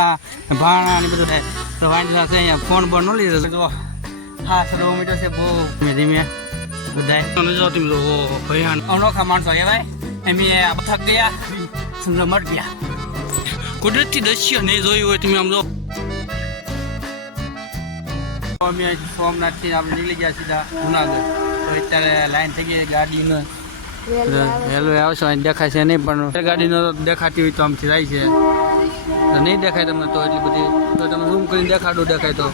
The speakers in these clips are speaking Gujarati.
આ ભાણા ને બધું થાય તો વાંદરા છે અહીંયા ફોન બોન ન લીધો જો હા સર્વો મીટર છે બહુ ધીમે ધીમે બધાય જો તમે જો ભયાન. અનોખા માણસો કહેવાય એમ એ થક ગયા સમજો મર ગયા. કુદરતી દ્રશ્ય નહીં જોયું હોય તમે આમ જો. અમે સોમનાથથી આપણે નીકળી ગયા સીધા જુનાગઢ. તો અત્યારે લાઈન થઈ ગઈ ગાડીનો. રેલવે આવશે દેખાશે દેખાય છે નહીં પણ ગાડીનો દેખાતી હોય તો આમથી જાય છે. નહીં દેખાય તમને તો એટલી બધી, તો તમે રૂમ કરીને દેખાડો દેખાય તો.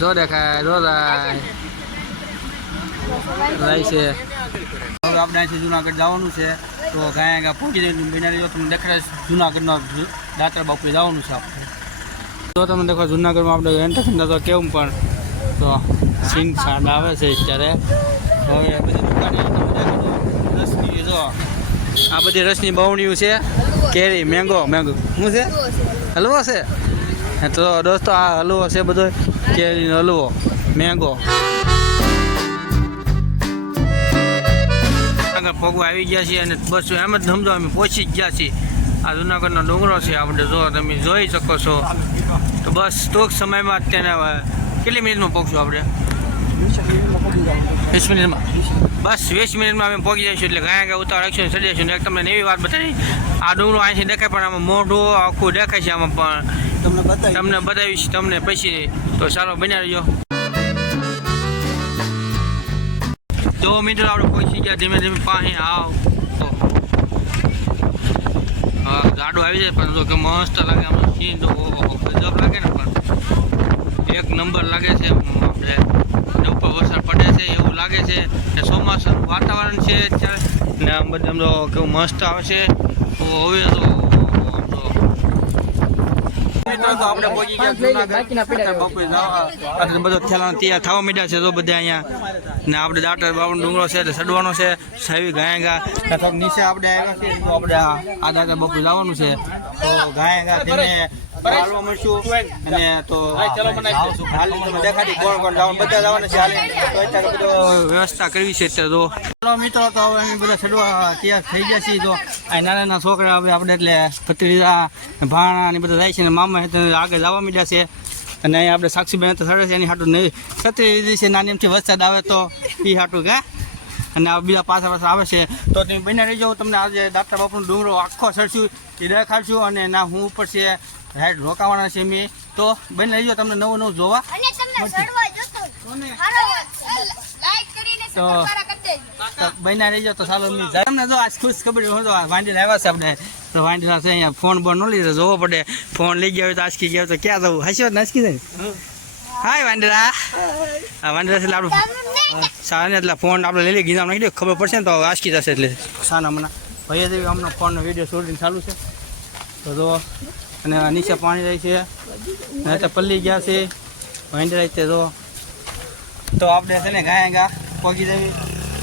જો દેખાય, જો જાય છે. આપણે અહીંથી જુનાગઢ જવાનું છે. તો ગાયા ગા પહોંચી જઈને બિનારી તમને દેખાય જુનાગઢનો દાતરા બાપુ જવાનું છે આપણે. તો તમે દેખો જુનાગઢમાં આપણે એન્ટર તો કેવું પણ, તો સિંગ સાંડ આવે છે અત્યારે. હવે બધી દુકાને તમે દેખાડો રસની જો. આ બધી રસની બવણીઓ છે. કેરી મેંગો મેંગો. શું છે? હલવો છે તો દોસ્તો આ હલવો છે બધો. કેરીનો હલવો મેંગો. ભોગવા આવી ગયા છીએ અને બસ એમ જ સમજો અમે પહોંચી જ ગયા છીએ. આ જુનાગઢનો ડુંગરો છે આપણે જો તમે જોઈ શકો છો. તો બસ ટૂંક સમયમાં તેને કેટલી મિનિટમાં પહોંચશું આપણે? વીસ મિનિટમાં. બસ વીસ મિનિટમાં અમે પહોંચી જઈશું એટલે ગયા ગયા ઉતાવળ રાખશું ચડી જઈશું. ને તમને એવી વાત બતાવી. આ ડુંગરો અહીંથી દેખાય પણ આમાં મોઢું આખું દેખાય છે આમાં પણ. તમને બતાવી તમને બતાવીશ તમને પછી. તો ચાલો બન્યા રહીજો. તો મિત્રો આપણે પહોંચી ગયા ધીમે ધીમે પાસે આવ. ગાડું આવી જાય પણ તો કે મસ્ત લાગે આમ સીન તો ગજબ લાગે ને પણ. એક નંબર લાગે છે આપણે. વરસાદ પડે છે એવું લાગે છે કે ચોમાસાનું વાતાવરણ છે અત્યારે. ને આમ બધા તો કેવું મસ્ત આવે છે. તો હવે તો આપણે પહોંચી ગયા બપોરે બધો ખેલાનો તૈયાર થવા માંડ્યા છે તો બધા અહીંયા. ને આપણે દાટર બાબુ ડુંગરો છે એટલે ચડવાનો છે સાવી ગાય ગા નીચે આપણે આવ્યા છે તો આપણે આ દાદર બપોરે છે. તો ગાય ગા ચાલવા મળશું. અને તો હાલી તમે દેખાડી કોણ કોણ જવાનું બધા જવાના છે હાલ. તો અત્યારે બધો વ્યવસ્થા કરવી છે અત્યારે તો. ચાલો મિત્રો તો હવે અમે બધા છડવા તૈયાર થઈ ગયા છીએ. તો આ નાના નાના છોકરા હવે આપણે એટલે ભત્રીજા ભાણા ને બધા જાય છે ને મામા આગળ જવા માંડ્યા છે. અને અહીંયા આપણે સાક્ષીબેન તો સરસ છે એની હાટું નહીં છત્રી લીધી છે નાની એમથી વરસાદ આવે તો એ હાટું કે? અને આ બીજા પાછા પાછા આવે છે. તો તમે બને રહી જાઓ તમને આજે દાતા બાપુનો ડુંગરો આખો સરશું એ દેખાડશું અને ના હું ઉપર છે રાઈડ રોકાવાના છે મેં. તો બેન રહી જાઓ તમને નવું નવું જોવા. અને તમને સડવા જતો હારો લાઈક કરીને તો- બન્યા રહી જાઓ તો ચાલો મેં. તમને જો આજ ખુશ ખબર હું તો વાંડી આવ્યા છે આપણે. તો વાંડી છે અહીંયા ફોન બોન ન લીધો જોવો પડે. ફોન લઈ ગયા હોય તો આસકી ગયા હોય તો ક્યાં જવું? હસી વાત નાસકી જાય. હાય વાંદરા હા વાંદરા છે એટલે આપણું સારા એટલે ફોન આપણે લઈ લઈ ગીધા નાખી દે ખબર પડશે ને તો આસકી જશે એટલે. સાના મના. ભાઈ દેવી હમણાં ફોનનો વીડિયો શૂટિંગ ચાલુ છે. તો જો અને અનિશા નીચે પાણી રહી છે. ને તો પલ્લી ગયા છે. વાંદરા છે તો. તો આપણે છે ને ગાય ગા પગી દેવી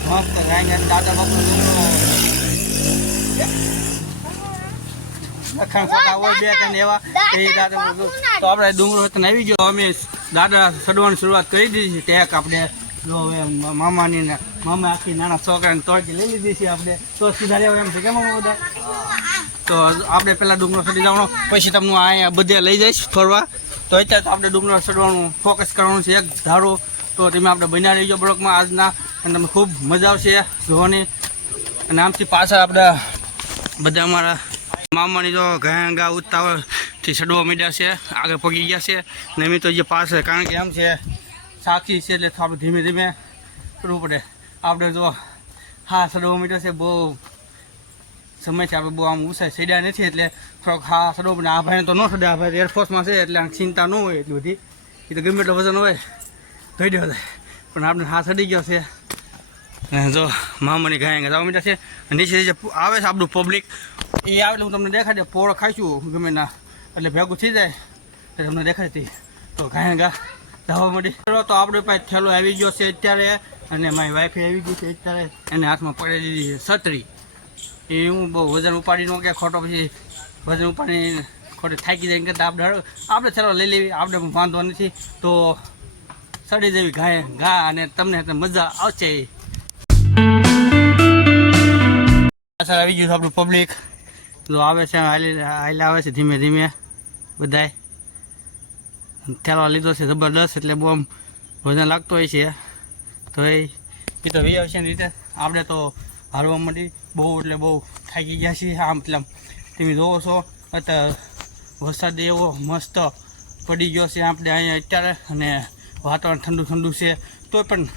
મસ્ત ગાય દાદા બાપુ અખાણ ફોટા હોય બે ત્રણ એવા. એ દાદા તો આપણે ડુંગરો વતન આવી ગયો અમે દાદા ચડવાની શરૂઆત કરી દીધી છે. ટેક આપણે જો હવે મામાની ને મામા આખી નાના છોકરાને તોડકી લઈ લીધી છે આપણે. તો સીધા આવે એમ છે. કેમ મામા બધા? તો આપણે પેલા ડુંગરો સડી જવાનો. પછી તમને અહીંયા બધે લઈ જઈશ ફરવા. તો અત્યારે આપણે ડુંગરો ચડવાનું ફોકસ કરવાનું છે એક ધારો. તો તમે આપણે બન્યા રહીજો બ્લોકમાં આજના. અને તમને ખૂબ મજા આવશે જોવાની. અને આમથી પાછળ આપણે બધા અમારા મામાની તો ઘણા ગા ઉતાવળથી ચડવા માંડ્યા છે. આગળ પગી ગયા છે. ને એમ તો જે પાસે કારણ કે એમ છે સાચી છે એટલે આપણે ધીમે ધીમે કરવું પડે. આપણે જો હા ચડવા માંડ્યા છે બહુ. સમય છે, આપણે બહુ આમ ઉસાય સડ્યા નથી એટલે થોડોક હા સડો, પણ આ ભાઈને તો ન સડે, આ ભાઈ એરફોર્સમાં છે એટલે આમ ચિંતા ન હોય એટલી બધી. એ તો ગમે એટલો વજન હોય થઈ ગયો પણ આપણે હા સડી ગયો છે. જો, મામાની ગાય જવા મીઠા છે. અને નીચે આવે છે આપણું પબ્લિક એ આવે હું તમને દેખાડે પોળો ખાઈશું ગમે ના. એટલે ભેગું થઈ જાય, એટલે તમને દેખાડતી તો ગાય ગા જવા મળી તો આપણે પાસે થેલો આવી ગયો છે અત્યારે, અને મારી વાઈફે આવી ગઈ છે અત્યારે, એને હાથમાં પડી દીધી છે છત્રી. એ હું બહુ વજન ઉપાડી ન કે ખોટો પછી વજન ઉપાડી ખોટે થાકી જાય કરતાં આપણે આપણે ચાલો લઈ લેવી, આપણે વાંધો નથી. તો સડી જેવી ગાય ઘા અને તમને મજા આવશે. આવી ગયું આપણું પબ્લિક જો આવે છે, હાલે આવે છે ધીમે ધીમે બધાય. ઠેલવા લીધો છે જબરદસ્ત, એટલે બહુ આમ વજન લાગતો હોય છે. તો એ તો વી આવશે રીતે. આપણે તો હારવા માંડી. બહુ એટલે બહુ થાકી ગયા છીએ આમ આમ. તમે જોવો છો, અત્યારે વરસાદ એવો મસ્ત પડી ગયો છે આપણે અહીંયા અત્યારે અને વાતાવરણ ઠંડુ ઠંડુ છે. તો પણ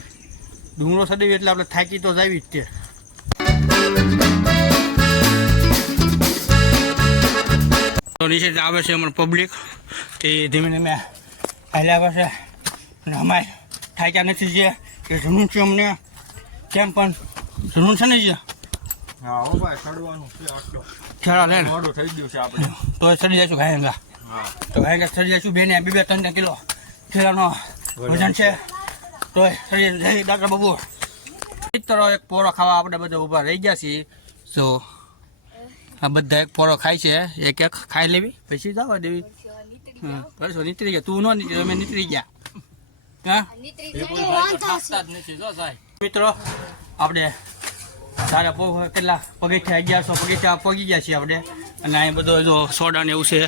ડુંગળો સડાવી એટલે આપણે થાકી તો જ આવી જ તે તો નીચે આવે છે અમારું પબ્લિક તે ધીમે ધીમે હાલ્યા આવે છે. અને અમારે થાક્યા નથી જે. એ જમું છે અમને. કેમ પણ જૂનું છે ને જે? હા હો ભાઈ ચડવાનું છે આટલો. ખેડા લે મોડું થઈ ગયું છે આપણે. તો ચડી જઈશું ઘાયંગા હા. તો ઘાયંગા ચડી જઈશું બેને બે બે ત્રણ કિલો ખેડાનો વજન છે. તો ચડી જઈ ડાક્ટર બાબુ. મિત્રો એક પોરો ખાવા આપણે બધા ઊભા રહી ગયા છીએ. તો આ બધા એક પોરો ખાય છે. એક એક ખાઈ લેવી. પછી જવા દેવી. હા કરશો નીતરી ગયા. તું ન નીતરી અમે નીતરી ગયા. હા? મિત્રો આપણે સારા કેટલા? પગથિયા અગિયારસો પગથિયા પગી ગયા છીએ આપણે. અને અહીં બધો જો સોડા ને એવું છે,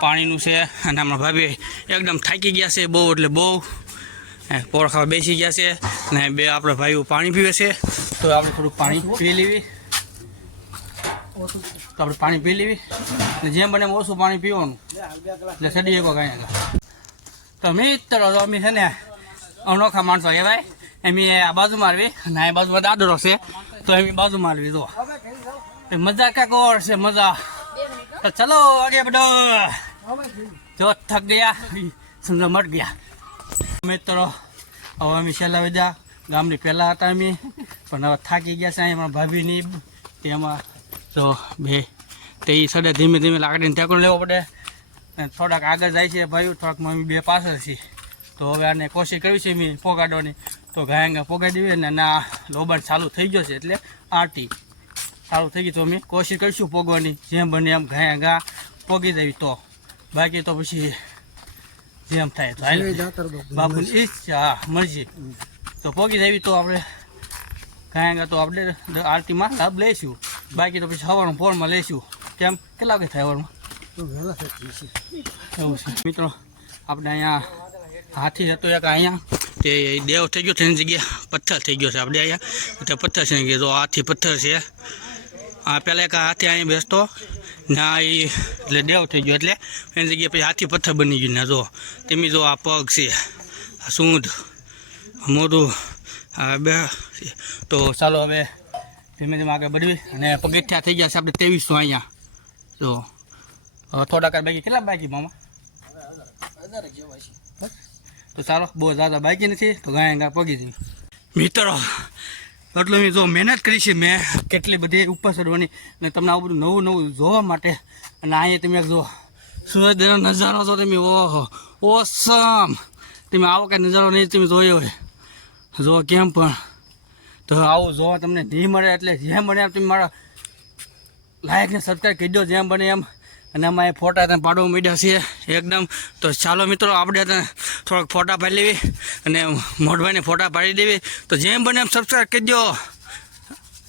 પાણીનું છે, અને હમણાં ભાભી એકદમ થાકી ગયા છે બહુ, એટલે બહુ પોરખા બેસી ગયા છે. અને બે આપણા ભાઈઓ પાણી પીવે છે. તો આપણે થોડુંક પાણી પી લેવી. તો આપણે પાણી પી લેવી. અને જેમ બને ઓછું પાણી પીવાનું. એટલે સડી એક કાંઈ તો મિત્રો અમે છે ને અનોખા માણસો કહેવાય. એમ આ બાજુ મારવી અને આ બાજુમાં દાદરો છે. તો એમી બાજુ મારવી જો મજા કાંઈક ઓર છે, મજા. તો ચલો, આગે બધો. જો, થક ગયા. સમજો મટ ગયા. મિત્રો, હવે અમે છેલ્લા બધા ગામની પહેલાં હતા અમે, પણ હવે થાકી ગયા છે અહીંયા ભાભીની તેમાં તો બે, તે સડે ધીમે ધીમે લાકડીને ટેકો લેવો પડે. થોડાક આગળ જાય છે ભાઈ થોડાક મમ્મી બે પાછળ છે. તો હવે આને કોશિશ કરવી છે મેં પોગાડવાની તો ગાયંગા પોગાડી દઈએ ને ના લોબાડ ચાલુ થઈ ગયો છે એટલે આરતી ચાલુ થઈ ગઈ. તો અમે કોશિશ કરીશું પોગવાની જેમ બને એમ ગાયંગા પોગી દેવી. તો બાકી તો પછી જેમ થાય તો હાલ. બાપુની ઈચ્છા મરજી તો પોગી દેવી તો આપણે ગાયંગા તો આપણે આરતીમાં લાભ લઈશું. બાકી તો પછી સવારમાં ફોરમાં લઈશું. કેમ? કેટલા વાગે થાય સવારમાં એવું છે. મિત્રો આપણે અહીંયા હાથી હતો એક અહીંયા, તે દેવ થઈ ગયો છે એની જગ્યાએ, પથ્થર થઈ ગયો છે. આપણે અહીંયા તો પથ્થર છે કે હાથી પથ્થર છે. આ પહેલાં એક હાથી અહીંયા બેસતો, ના એ એટલે દેવ થઈ ગયો. એટલે એની જગ્યાએ પછી હાથી પથ્થર બની ગયું ને જો. તેમી જો આ પગ છે, આ સૂંઢ મોઢું, આ બે તો ચાલો હવે ધીમે ધીમે આગળ બળવી અને પગથિયા થઈ ગયા છે આપણે ત્રેવીસો અહીંયા. જો થોડાક બાકી, કેટલા બાકી મામા? તો ચાલો બહુ ઝાઝા બાકી નથી, તો ગાય ગા પગી જઈ મિત્રો એટલે મેં જો મહેનત કરી છે, મેં કેટલી બધી ઉપર ચડવાની અને તમને આવું બધું નવું નવું જોવા માટે. અને અહીંયા તમે જો સૂર્યોદયનો નજારો જો તમે ઓહો ઓસમ તમે આવો કાંઈ નજારો નહીં તમે જોયો હોય. જો કેમ પણ? તો આવું જોવા તમને નહીં મળે એટલે જેમ બને એમ તમે મારા લાયકને સત્કાર કહી દો, જેમ બને એમ. અને એ ફોટા તમે પાડવા માંડ્યા છે, એકદમ. તો ચાલો મિત્રો, આપણે થોડાક ફોટા પાડી લેવી અને મોઢભાઈને ફોટા પાડી દેવી. તો જેમ બને એમ સબસ્ક્રાઈબ કરી દો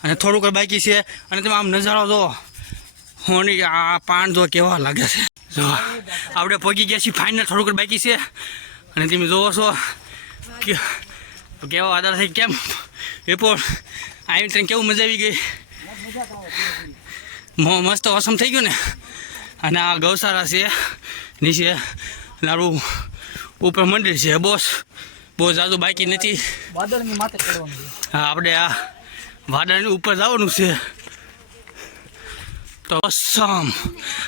અને થોડુંક બાકી છે. અને તમે આમ નજારો જો. હોની આ પાન જો કેવા લાગે છે. જો, આપણે પહોંચી ગયા છીએ ફાઇનલ થોડુંક બાકી છે. અને તમે જોવો છો કેવો આદર થઈ કેમ રિપોર્ટ આવીને કેવું મજા આવી ગઈ? મસ્ત ઓસમ થઈ ગયું ને? અને આ ગૌશાળા છે નીચે નારું ઉપર મંદિર છે બોસ. બહુ જાદુ બાકી નથી. વાદળની માથે હા આપણે આ વાદળની ઉપર જવાનું છે. તો અસમ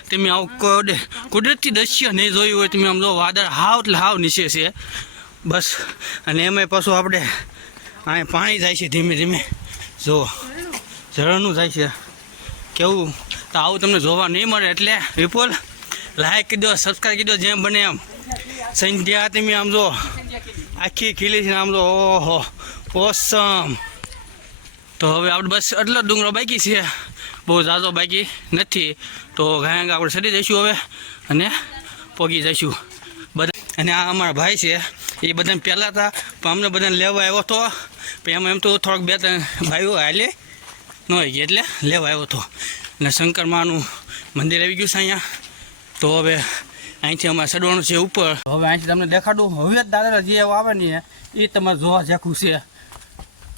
તમે આવું કોડ કુદરતી દ્રશ્ય નહીં જોયું હોય તમે આમ જો વાદળ હાવ એટલે હાવ નીચે છે. બસ અને એમાંય પાછું આપણે અહીં પાણી જાય છે ધીમે ધીમે. જુઓ ઝરણું જાય છે. કેવું? તો આવું તમને જોવા નહીં મળે એટલે વિપુલ લાઈક કીધો સબસ્ક્રાઈબ કીધો જેમ બને એમ. સંધ્યા તમે આમ જો, આખી ખીલી છે આમ જો, ઓહો ઓસમ તો હવે આપણે બસ એટલો ડુંગરો બાકી છે. બહુ ઝાઝો બાકી નથી. તો ઘણા આપણે સડી જઈશું હવે અને પોગી જઈશું. બધા અને આ અમારા ભાઈ છે. એ બધાને પહેલાં હતા, પણ અમને બધાને લેવા આવ્યો હતો એમાં એમ તો થોડોક બે ત્રણ ભાઈઓ હાલે. ન હોય એટલે લેવા આવ્યો હતો અને શંકરમાનું મંદિર આવી ગયું છે અહીંયા. તો હવે અહીંથી અમારે ચડવાનું છે ઉપર. હવે અહીંથી તમને દેખાડું. હવે જ દાદા જે આવે ને એ તમારે જોવા જેખું છે.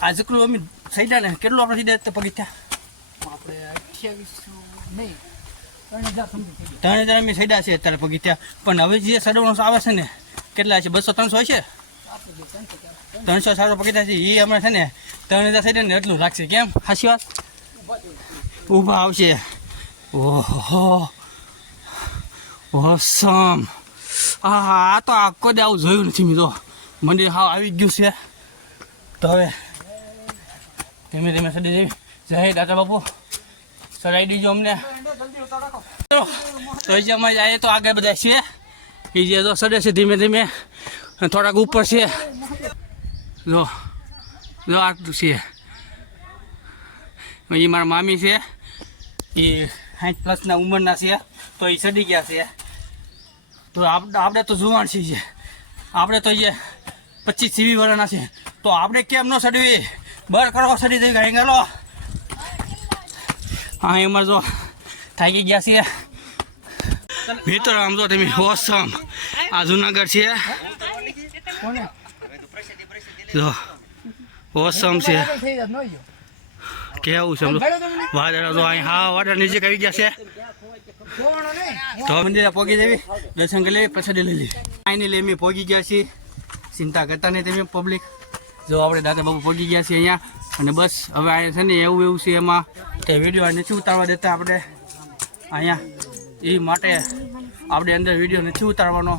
આ જેટલું અમે સૈડા ને કેટલું આપણે સીધા પગથિયા આપણે અઠ્યાવીસો નહીં ત્રણ હજાર ત્રણ હજાર અમે સૈડા છે અત્યારે પગથિયા પણ હવે જે ચડવાનું આવે છે ને કેટલા છે? બસો ત્રણસો છે ત્રણસો સારો પગથિયા છે એ હમણાં છે ને ત્રણ હજાર થઈ ને એટલું રાખશે કેમ? ખાસી વાત? ઊભા આવશે ઓહો. ઓસમ. આ આ તો આખો દે આવું જોયું નથી મેં તો. મંદિર હા આવી ગયું છે. તો હવે ધીમે ધીમે સડી જઈ જય દાદા બાપુ. સડાઈ દીજો અમને. તો એ જાય તો આગળ બધા છે એ જે તો સડે છે ધીમે ધીમે. થોડાક ઉપર છે. જો જો આટલું છે. એ મારા મામી છે. એ સાઠ પ્લસના ઉંમરના છે. તો એ સડી ગયા છે. તો આપણે તો જુવાણ છીએ આપણે તો જે પચીસ સીવી વર્ષના છે. તો આપણે કેમ ન સડવી? બર કરો, સડી જઈ ગઈ ગયેલો હા, એમાં જો થાકી ગયા છીએ. મિત્રો, આમ જો તમે ઓસમ આ જુનાગઢ છે. કોને? જો ઓસમ છે. કેવું છે વાદળા તો અહીં હા વાદળ નીચે આવી ગયા છે. તો મંદિરે પહોંચી દેવી દર્શન કરી લેવી પ્રસાદી લઈ લેવી અમે પહોંચી ગયા છીએ. ચિંતા કરતા નહીં તમે પબ્લિક જો આપણે દાદા બાબુ પહોંચી ગયા છીએ અહીંયા અને બસ હવે અહીંયા છે ને એવું એવું છે એમાં. તે વીડિયો નથી ઉતારવા દેતા આપણે. અહીંયા એ માટે આપણે અંદર વીડિયો નથી ઉતારવાનો.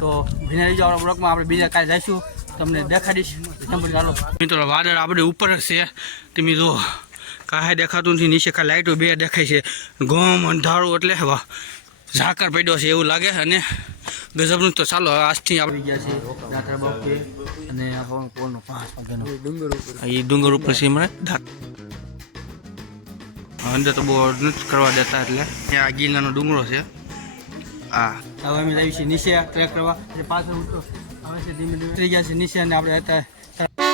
તો ભીના લઈ આપણા બ્લોકમાં આપણે બીજા કાલે જઈશું. તમને દેખાડીશ મિત્રો, વાદળ આપણે ઉપર જ છે. તમે જો કાંઈ દેખાતું નથી. નીચે કાંઈ લાઇટો બે દેખાય છે. ગમ અંધારું એટલે ઝાકર પડ્યો છે એવું લાગે અને ગજબનું તો ચાલો, આજથી આપણે ગયા છે દાતરા બાપુ અને એ ડુંગર ઉપર છે હમણાં. દાંત. અંદર તો બહુ નથી કરવા દેતા એટલે. ત્યાં ગીલાનો ડુંગરો છે. હા. હવે અમે જઈએ છીએ નીચે ટ્રેક કરવા. પાછળ ઉતરો. હવે ધીમે ધીમે. ઉતરી ગયા છે નીચે અને આપણે અત્યારે